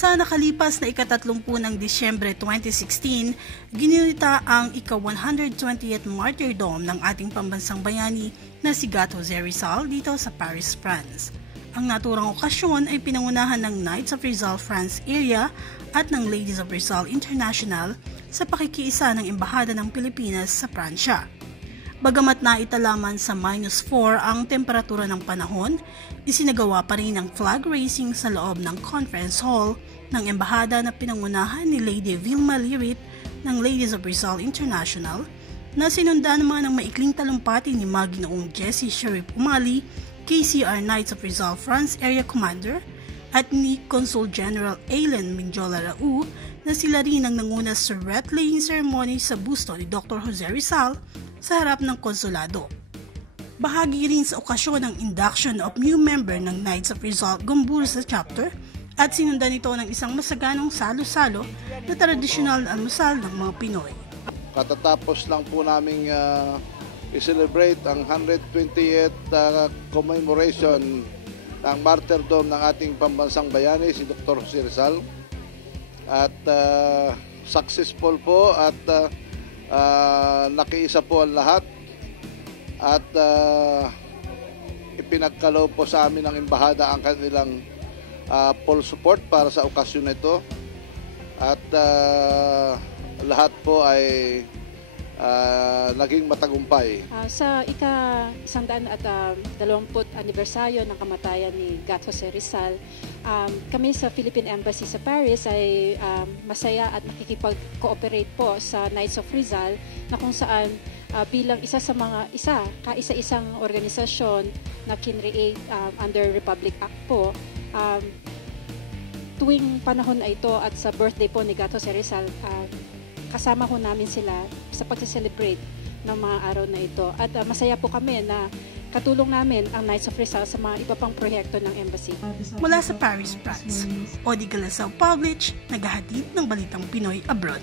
Sa nakalipas na ika-30 ng Disyembre 2016, ginilita ang ika-120th martyrdom ng ating pambansang bayani na si Gat Jose Rizal dito sa Paris, France. Ang naturang okasyon ay pinangunahan ng Knights of Rizal France Area at ng Ladies of Rizal International sa pakikiisa ng Embahada ng Pilipinas sa Pransya. Bagamat naitalaman sa -4 ang temperatura ng panahon, isinagawa pa rin ang flag raising sa loob ng conference hall ng embahada na pinangunahan ni Lady Vilma Lirit ng Ladies of Rizal International na sinundan naman ng maikling talumpati ni Maginoong Jessie Sharif Umali, KCR Knights of Rizal France Area Commander, at ni Consul General Ailen Minjola Rau na sila rin ang nanguna sa wreath-laying ceremony sa busto ni Dr. Jose Rizal sa harap ng konsulado. Bahagi rin sa okasyon ng induction of new member ng Knights of Rizal Gomburza Chapter at sinundan ito ng isang masaganong salo-salo na tradisyonal na almusal ng mga Pinoy. Katatapos lang po naming i-celebrate ang 120th commemoration ng martyrdom ng ating pambansang bayani, si Dr. Jose Rizal. At successful po at nakiisa po ang lahat at ipinagkaloob po sa amin ng embahada ang kanilang full support para sa okasyon na ito at lahat po ay naging matagumpay. Sa ika-120 anibersaryo ng kamatayan ni Gat Jose Rizal, kami sa Philippine Embassy sa Paris ay masaya at nakikipag-cooperate po sa Knights of Rizal na kung saan bilang kaisa-isang organisasyon na kinreate under Republic Act po, tuwing panahon na ito at sa birthday po ni Gat Jose Rizal, kasama ho namin sila sa pag-celebrate ng mga araw na ito. At masaya po kami na katulong namin ang Knights of Rizal sa mga iba pang proyekto ng Embassy. Mula sa Paris, France, Odi Galasao Pavlich, naghahatid ng Balitang Pinoy Abroad.